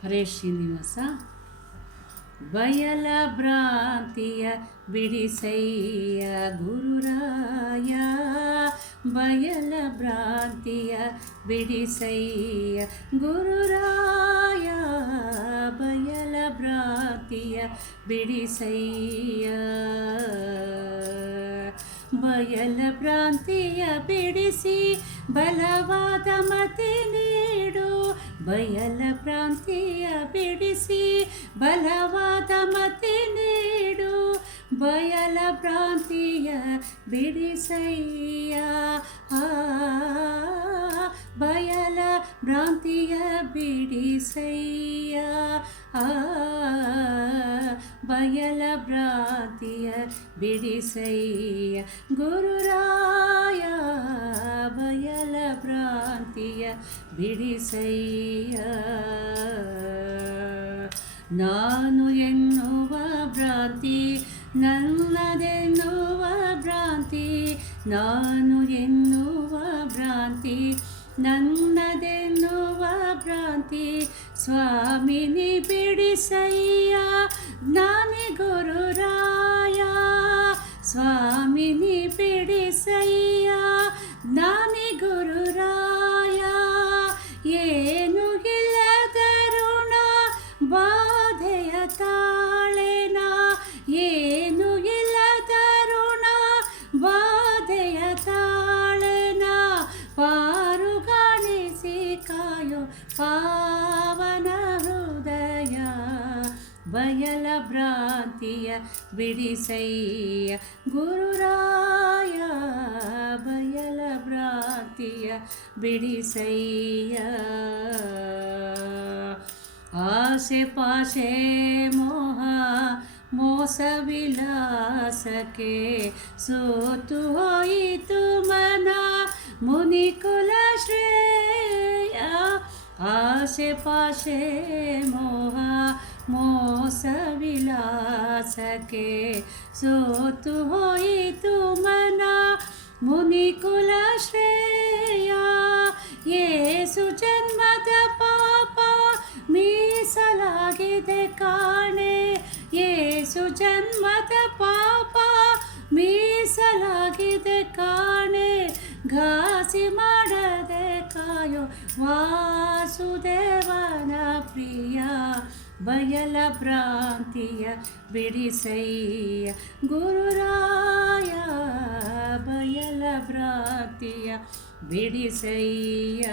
ಹರೇ ಶ್ರೀನಿವಾಸ. ಬಯಲ ಭ್ರಾಂತಿಯ ಬಿಡಿಸಯ್ಯ ಗುರುರಾಯ, ಬಯಲ ಭ್ರಾಂತಿಯ ಬಿಡಿಸಯ್ಯ ಗುರುರಾಯ, ಬಯಲ ಭ್ರಾಂತಿಯ ಬಿಡಿಸಯ್ಯ. ಬಯಲ ಭ್ರಾಂತಿಯ ಬಿಡಿಸಿ ಬಲವಾದ ಮತಿ ನೀಡು, ಬಯಲ ಭ್ರಾಂತಿಯ ಬಿಡಿಸಿ ಬಲವಾದ ಮತಿ ನೀಡು, ಬಯಲ ಭ್ರಾಂತಿಯ ಬಿಡಿಸಯ್ಯ. ಬಯಲ ಭ್ರಾಂತಿಯ ಬಿಡಿಸಯ್ಯ, ಬಯಲ ಭ್ರಾಂತಿಯ ಬಿಡಿಸಯ್ಯ ಗುರುರಾಯ, ಬಯಲ ಭ್ರಾಂತಿಯ ಬಿಡಿಸಯ್ಯ. ನಾನು ಎನ್ನುವ ಭ್ರಾಂತಿ ನನ್ನದೆನ್ನುವ ಭ್ರಾಂತಿ, ನಾನು ಎನ್ನುವ ಭ್ರಾಂತಿ ನನ್ನದೆನ್ನುವ ಭ್ರಾಂತಿ, ಸ್ವಾಮಿನಿ ಬಿಡಿಸಯ್ಯ ಜ್ಞಾನಿ ಗುರುರಾಯ, ಸ್ವಾಮಿನಿ ಬಿಡಿಸಯ್ಯ ಜ್ಞಾನಿ ಗುರುರಾಯ. ಏನು ಇಲ್ಲದರುಣ ಬಾಧೆಯ ತಾಳೆನ, ಏನು ಇಲ್ಲದರುಣ ಬಾಧೆಯ ತಾಳೆನ, ಪಾರುಗಾಣಿಸಿ ಕಾಯೋ ಪಾವನ ಹೃದಯ, ಬಯಲ ಭ್ರಾಂತಿಯ ಬಿಡಿಸಯ್ಯ ಗುರುರಾಯ, ಬಯಲ ಭ್ರಾಂತಿಯ ಬಿಡಿಸಯ್ಯ. ಆಸೆ ಪಾಸೆ ಮೋಹ ಮೋಸ ವಿಲಾಸಕ್ಕೆ ಸೋತು ಹೋಯಿತು ಮನ ಮುನಿಕುಲ ಶ್ರೇಯ. ಆಸೆ ಪಾಸೆ ಮೋಹ ಮೋಸ ವಿಲಾಸಕ್ಕೆ ಸೋತು ಹೋಯಿತು ಮನ ಮುನಿಕುಲ ಶ್ರೇಯ. ಯೇಸು ಜನ್ಮದ ಪಾಪ ಮೀಸಲಾಗಿದೆ ಕಾಣೆ, ಯೇಸು ಜನ್ಮದ ಪಾಪ ಮೀಸಲಾಗಿದೆ ಕಾಣೆ, ಘಾಸಿ ಮಾಡದೆ ಕಾಯೋ ವಾಸುದೇವನ ಪ್ರಿಯ, ಬಯಲ ಭ್ರಾಂತಿಯ ಬಿಡಿಸಯ್ಯ ಗುರುರಾಯ, ಬಯಲ ಭ್ರಾಂತಿಯ ಬಿಡಿಸಯ್ಯ.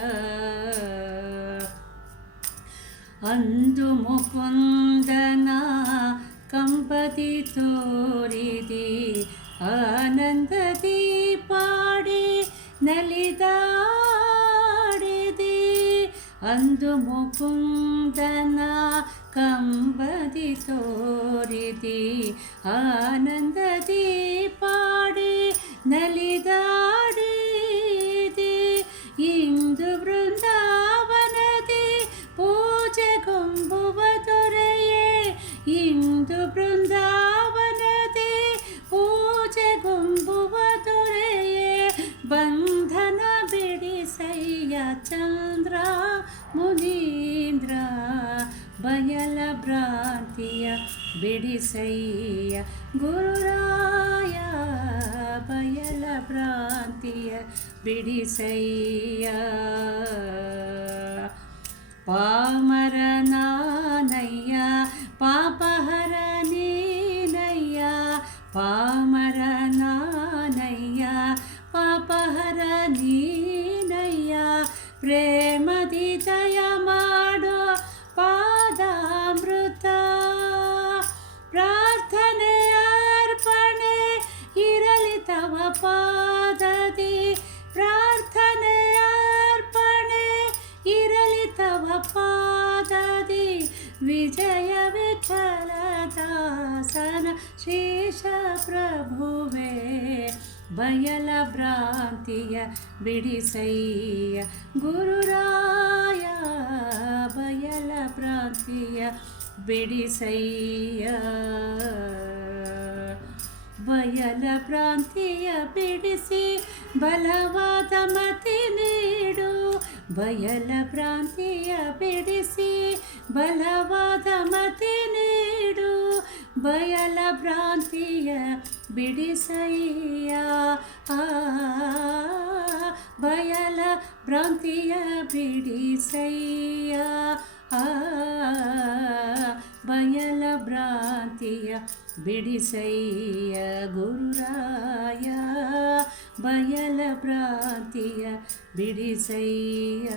ಅಂದು ಮುಕುಂದನ ಕಂಪದಿ ತೋರಿದಿ ಆನಂದದಿ ಪಾಡಿ ನಲಿದಾಡಿದಿ, ಅಂದು ಮುಕುಂದನ ಕಂಬದಿ ತೋರಿದಿ ಆನಂದದಿ ಪಾಡಿ ನಲಿದಾಡಿದಿ, ಇಂದು ಬೃಂದಾವನದಿ ಪೂಜೆಗೊಂಬುವ ದೊರೆಯೇ, ಇಂದು ಬೃಂದಾವನದಿ ಪೂಜೆಗೊಂಬುವ ದೊರೆಯೇ, ಬಂಧನ ಬಿಡಿಸಯ್ಯ ಚಂದ್ರ ಮುನೀಂದ್ರ, ಬಯಲ ಭ್ರಾಂತಿಯ ಬಿಡಿಸಯ್ಯ ಗುರುರಾಯ, ಬಯಲ ಭ್ರಾಂತಿಯ ಬಿಡಿಸಯ್ಯ. ಪಾಮರನಾನಯ್ಯ ಪಾಪಹರ ನೀನಯ್ಯ, ಪಾಮರನಾನಯ್ಯ ಪಾಪಹರ ನೀನಯ್ಯ, ಪ್ರೇಮದಿ ದಯ ಮಾಡೋ ಪಾದಾಮೃತ, ಪ್ರಾರ್ಥನೆ ಅರ್ಪಣೆ ಇರಲಿ ತವ ಪಾದದಿ, ಪ್ರಾರ್ಥನೆ ಅರ್ಪಣೆ ಇರಲಿ ತವ ಪಾದದಿ, ವಿಜಯ ವಿಠಲ ದಾಸನ ಶೇಷ ಪ್ರಭುವೇ, ಬಯಲ ಭ್ರಾಂತಿಯ ಬಿಡಿಸಯ್ಯ ಗುರುರಾಯ, ಬಯಲ ಭ್ರಾಂತಿಯ ಬಿಡಿಸಯ್ಯ. ಬಯಲ ಭ್ರಾಂತಿಯ ಬಿಡಿಸಿ ಬಲವಾದ ಮತಿ ನೀಡು, ಬಯಲ ಭ್ರಾಂತಿಯ ಬಿಡಿಸಿ ಬಲವಾದ ಮತಿ ನೀಡು ಬಯಲ ಭ್ರಾಂತಿಯ ಬಿಡಿಸಯ್ಯ ಆ ಬಯಲ ಭ್ರಾಂತಿಯ ಬಿಡಿಸಯ್ಯ ಆ ಬಯಲ ಭ್ರಾಂತಿಯ ಬಿಡಿಸಯ್ಯ ಗುರುರಾಯ ಬಯಲ ಭ್ರಾಂತಿಯ ಬಿಡಿಸಯ್ಯ